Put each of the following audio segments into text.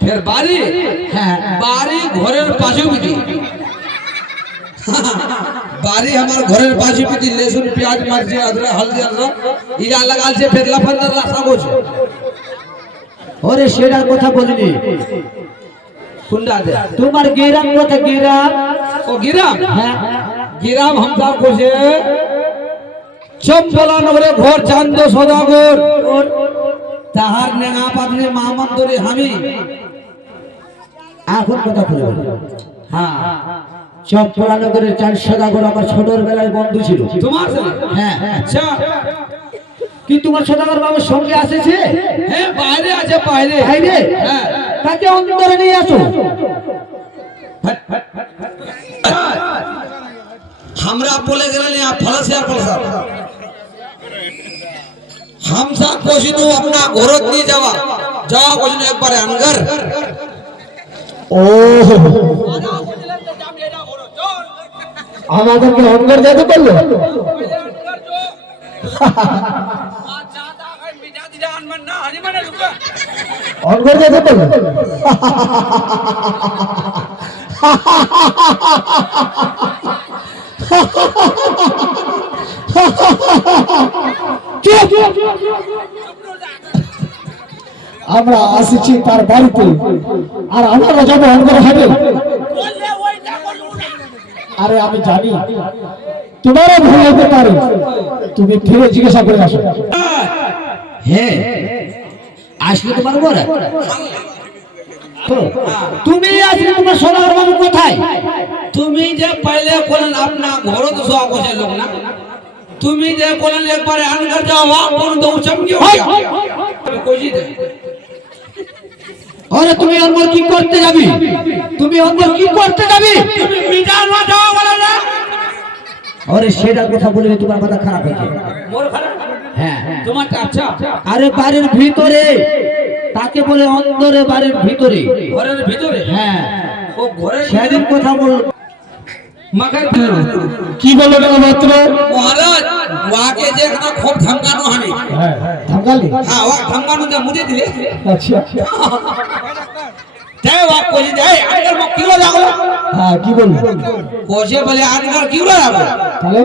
फिर बारी बारी घरेर पाशे बिती बारी हमार घरेर पाशे बिती लहसुन प्याज मर्ची अदरक हल्दी अदरक इला लगाल से फिर लफंदर रास्ता गोछ ওরে সেটার কথা বলিনি कुंडा दे তোমার গিরাম কথা গিরাম ओ गिराम হ্যাঁ गिराम हम साहब कोसे चंपला नगरे घोर चांद सदागर তাহার নেঙা পাতলে মাহমুদরে আমি এখন কথা বলে হ্যাঁ চম্পলানগরের 4 সদাগর আমার ছোটর বেলায় বন্ধু ছিল তোমার সাথে হ্যাঁ আচ্ছা কি তোমার সদাগর বাবুর সঙ্গে আসেছে হ্যাঁ বাইরে আছে বাইরে বাইরে হ্যাঁ তাকে অন্তরে নিয়ে আসো हमरा बोले गेले आप फलस यार फलसा हम सा कोशिनु अपना घोरत नहीं जावा जाओ कोशिनु एक बार अनगर ও আমাদেরকে অঙ্গর যেতে করলো অঙ্গর যেতে করলো আমরা আসছি তার বাড়িতে আর আমরা যাবো অঙ্গর হবে আরে আমি জানি তোমারও ভুল হতে পারে তুমি ফিরে জিজ্ঞাসা করে আসো হ্যাঁ আসলে তোমার বড় তুমি আসলে তোমার সদাগর বাবু কোথায় তুমি যে पहले कोलन अपना घोरत सो कोसे लोग ना তুমি যে कोलन एक बार अनगर जाओ वहां कोन दो चमकी हो गया कोजी दे আরে তুমি অঙ্গর কি করতে যাবি তুমি অঙ্গর কি করতে যাবি তুমি মিজান না যাও বলে না আরে সেটা কথা বলে তোমার মাথা খারাপ হয়েছে মোর খারাপ হ্যাঁ তোমার আচ্ছা আরে বাড়ির ভিতরে তাকে বলে অন্দরে বাড়ির ভিতরে ঘরের ভিতরে হ্যাঁ ও ঘরের সেদিন কথা বল मगर কি বলো না মাত্র महाराज वाके जे ना खूब धमकानो हनी হ্যাঁ ধমকালি हां वा धमकानो दे मुझे दिले আচ্ছা जय वा कोई जय अंदर में क्यों लागो হ্যাঁ কি বল कोसे बोले अंदर क्यों लागो তাহলে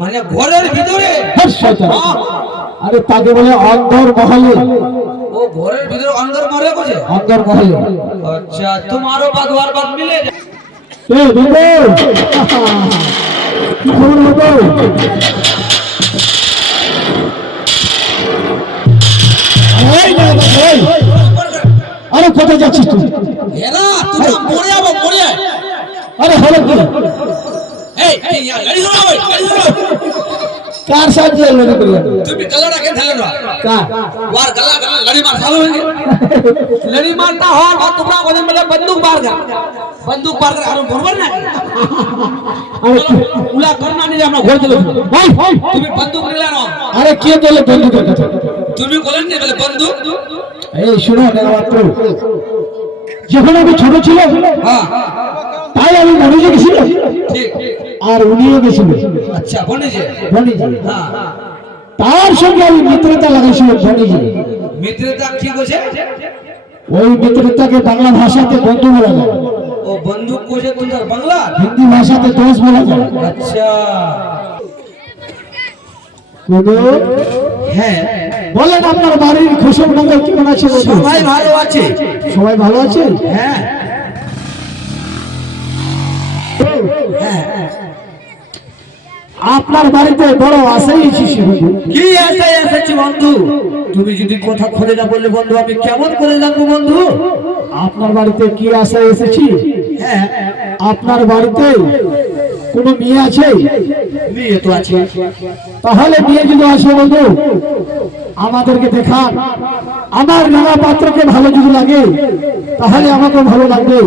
মানে ঘরের ভিতরে শয়তান আরে তাকে বলে অন্দর মহলে ও ঘরের ভিতরে अंदर मारे कोसे অন্দর মহলে अच्छा तुम्हारो बात बात मिले এই বাবু কি খবর বাবু এই না এই আরে কোথায় যাচ্ছিস তুই हेरा तुम मोरे आबो मोरे আরে হলো কি ए यार लड़ी सुनो लड़ी सुनो কার সাথে লড়াই করি তুমি गलाड़ा के थले रो কার वार गला गला लड़ी मार सालो होंगे लड़ी मारता हो और तुमरा कोने मतलब बंदूक मार कर आरो बरोबर ना আরে उला करना नहीं আমরা ঘর দিলো ভাই তুমি বন্দুক নিলা না আরে কে বলে বন্দুকের কথা তুমি বলেন না বলে বন্দুক এই শুনো না মাত্র যখন আমি ছোট ছিলাম হ্যাঁ তাই আমি মনোজে গেছিলাম ঠিক আর উনিও গেছিলেন আচ্ছা বনেছে বনিজি হ্যাঁ তার সঙ্গে আমি মিত্রতা লাগাইছিলাম বনিজি মিত্রতা কি কইছে ওই মিত্রতাকে বাংলা ভাষাতে বন্ধু বলা যায় ও বন্দুক কইছে তোমার বাংলা হিন্দি ভাষাতে দোষ বলা যায় আচ্ছা কোনো হ্যাঁ বলেন আপনার বাড়ির খুশব মঙ্গল কেমন আছে সবাই ভালো আছে সবাই ভালো আছে হ্যাঁ হ্যাঁ আপনার বাড়িতে বড় আশাই এসেছি কি আশায় এসেছি বন্ধু তুমি যদি কথা খুলে না বললে বন্ধু আমি কেমন করে জানবো বন্ধু আপনার বাড়িতে কি আশায় এসেছি হ্যাঁ আপনার বাড়িতে কোনো মেয়ে আছে মেয়ে তো আছে তাহলে মেয়ে যদি আসে বন্ধু আমাদেরকে দেখান আমার নানা পাত্রকে ভালো যদি লাগে তাহলে আমাকে ভালো লাগবে